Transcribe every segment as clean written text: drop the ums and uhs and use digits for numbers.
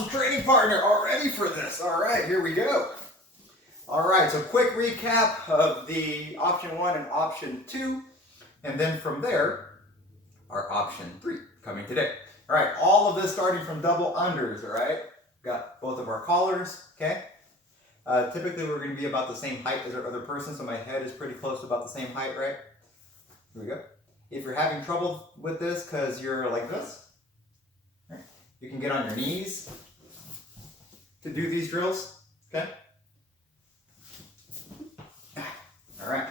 awesome training partner all ready for this. All right, here we go. All right, so quick recap of the option 1 and option 2. And then from there, our option 3 coming today. All right, all of this starting from double unders, all right? Got both of our collars, okay? Typically, we're going to be about the same height as our other person, so my head is pretty close to about the same height, right? Here we go. If you're having trouble with this because you're like this, right, you can get on your knees to do these drills, okay? All right.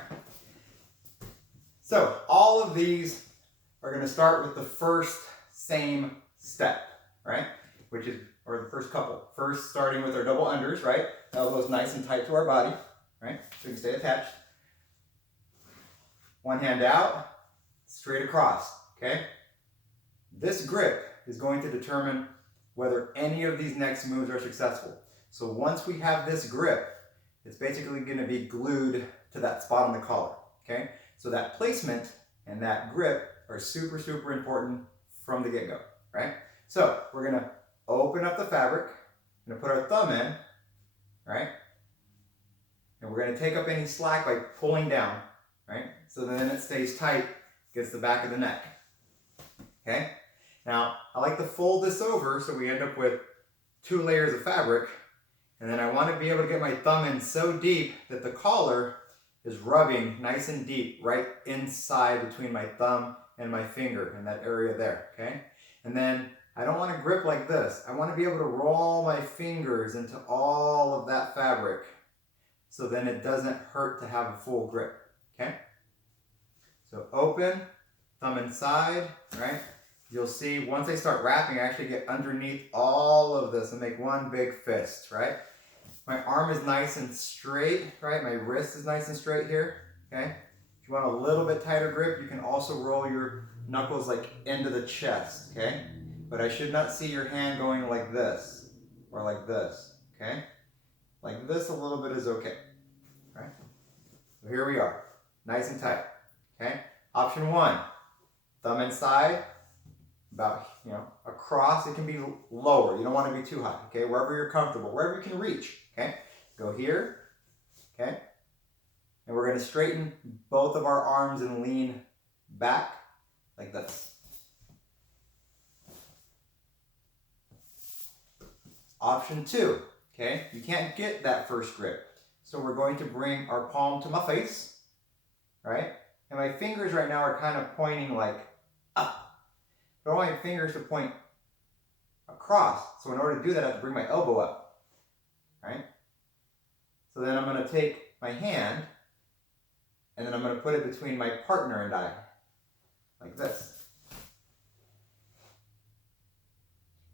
So all of these are going to start with the first same step, right? Which is, or the first couple. First, starting with our double unders, right? Elbows nice and tight to our body, right? So we can stay attached. One hand out, straight across, okay? This grip is going to determine whether any of these next moves are successful. So once we have this grip, it's basically going to be glued to that spot on the collar, okay? So that placement and that grip are super, super important from the get-go, right? So we're going to open up the fabric, we're going to put our thumb in, right? And we're going to take up any slack by pulling down, right? So then it stays tight against the back of the neck, okay? Now, I like to fold this over so we end up with 2 layers of fabric, and then I want to be able to get my thumb in so deep that the collar is rubbing nice and deep right inside between my thumb and my finger in that area there, okay? And then I don't want to grip like this. I want to be able to roll my fingers into all of that fabric so then it doesn't hurt to have a full grip, okay? So open, thumb inside, right? You'll see once I start wrapping, I actually get underneath all of this and make one big fist, right? My arm is nice and straight, right? My wrist is nice and straight here, okay? If you want a little bit tighter grip, you can also roll your knuckles like into the chest, okay? But I should not see your hand going like this or like this, okay? Like this a little bit is okay, right? So here we are, nice and tight, okay? Option 1, thumb inside, about, across. It can be lower. You don't want to be too high, okay? Wherever you're comfortable, wherever you can reach, okay? Go here, okay? And we're going to straighten both of our arms and lean back like this. Option 2, okay? You can't get that first grip. So we're going to bring our palm to my face, right? And my fingers right now are kind of pointing like up. But I want my fingers to point across. So in order to do that, I have to bring my elbow up, right? So then I'm going to take my hand, and then I'm going to put it between my partner and I, like this.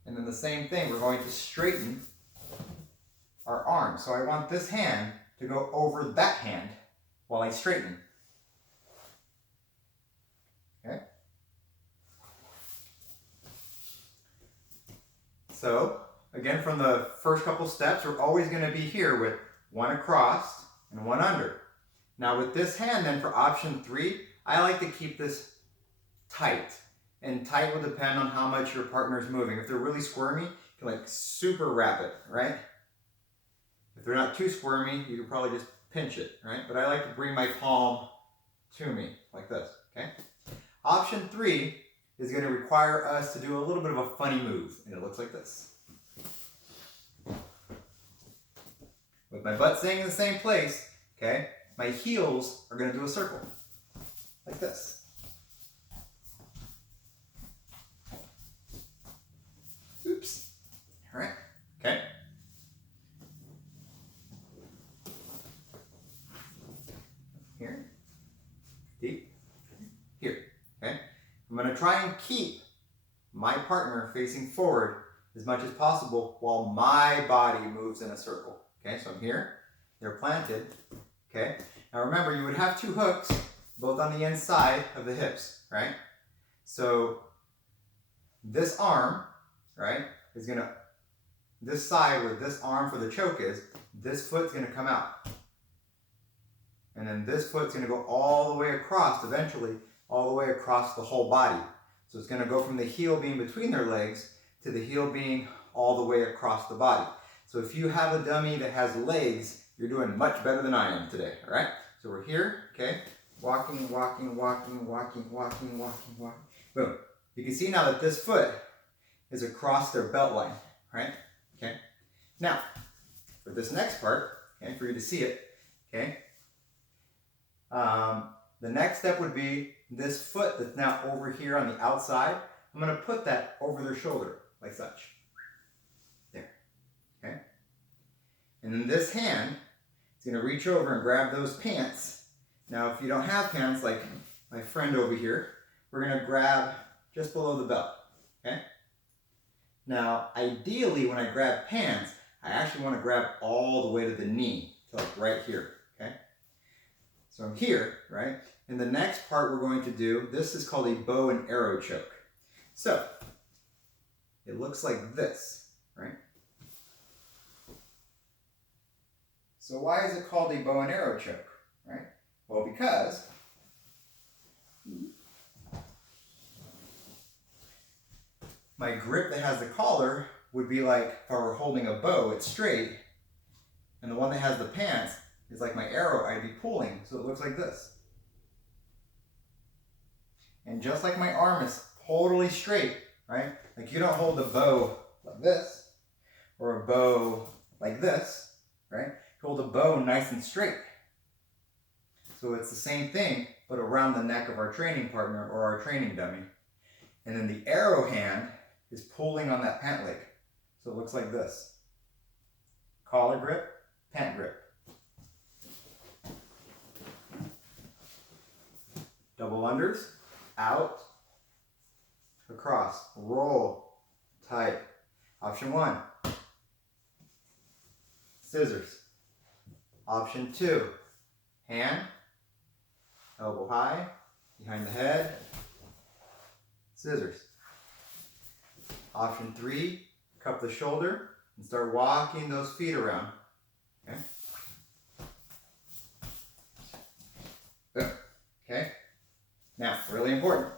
And then the same thing, we're going to straighten our arms. So I want this hand to go over that hand while I straighten. Okay? So, again, from the first couple steps, we're always going to be here with one across and one under. Now with this hand then for option 3, I like to keep this tight. And tight will depend on how much your partner is moving. If they're really squirmy, you can like super wrap it, right? If they're not too squirmy, you can probably just pinch it, right? But I like to bring my palm to me like this, okay? Option 3 is going to require us to do a little bit of a funny move, and it looks like this. With my butt staying in the same place, okay, my heels are going to do a circle, like this. Oops. All right, okay. Here, deep, here, okay. I'm going to try and keep my partner facing forward as much as possible while my body moves in a circle. Okay, so I'm here, they're planted. Okay, now remember you would have 2 hooks both on the inside of the hips, right? So this arm, right, is going to, this side where this arm for the choke is, this foot's going to come out. And then this foot's going to go all the way across eventually, all the way across the whole body. So it's going to go from the heel being between their legs to the heel being all the way across the body. So if you have a dummy that has legs, you're doing much better than I am today, all right? So we're here, okay? Walking, walking, walking, walking, walking, walking, walking. Boom. You can see now that this foot is across their belt line, right? Okay. Now, for this next part, okay, for you to see it, okay, the next step would be this foot that's now over here on the outside. I'm going to put that over their shoulder, like such. There, okay? And then this hand is going to reach over and grab those pants. Now, if you don't have pants, like my friend over here, we're going to grab just below the belt, okay? Now, ideally, when I grab pants, I actually want to grab all the way to the knee, to like right here, okay? So I'm here, right? And the next part we're going to do, this is called a bow and arrow choke. So, it looks like this, right? So why is it called a bow and arrow choke, right? Well, because my grip that has the collar would be like if I were holding a bow, it's straight, and the one that has the pants is like my arrow, I'd be pulling, so it looks like this. And just like my arm is totally straight, right? Like you don't hold a bow like this, or a bow like this, right? You hold a bow nice and straight. So it's the same thing, but around the neck of our training partner or our training dummy. And then the arrow hand is pulling on that pant leg. So it looks like this. Collar grip, pant grip. Double unders, out, across, roll, tight. Option 1, scissors. Option 2, hand, elbow high, behind the head, scissors. Option 3, cup the shoulder and start walking those feet around. Okay? Boom. Okay? Now, really important.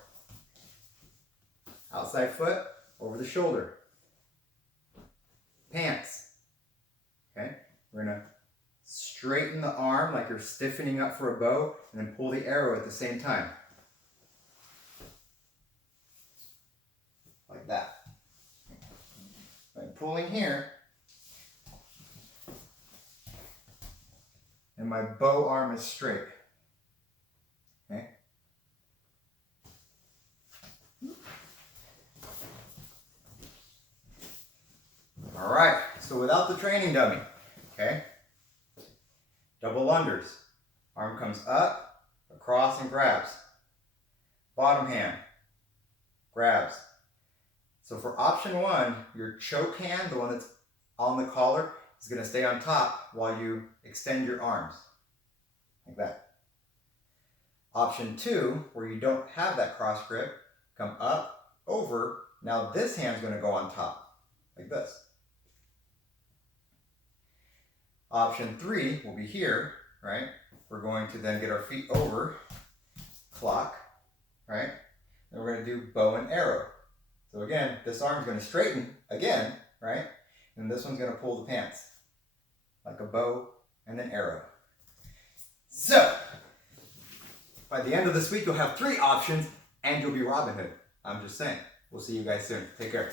Outside foot over the shoulder. Pants. Okay? We're going to straighten the arm like you're stiffening up for a bow and then pull the arrow at the same time. Like that. I'm pulling here, and my bow arm is straight. Okay? All right, so without the training dummy, okay? Double unders. Arm comes up, across, and grabs. Bottom hand, grabs. So for option 1, your choke hand, the one that's on the collar, is going to stay on top while you extend your arms. Like that. Option 2, where you don't have that cross grip, come up, over. Now this hand's going to go on top. Like this. Option 3 will be here, right? We're going to then get our feet over, clock, right? And we're going to do bow and arrow. So again, this arm's going to straighten again, right? And this one's going to pull the pants like a bow and an arrow. So, by the end of this week, you'll have 3 options and you'll be Robin Hood. I'm just saying. We'll see you guys soon. Take care.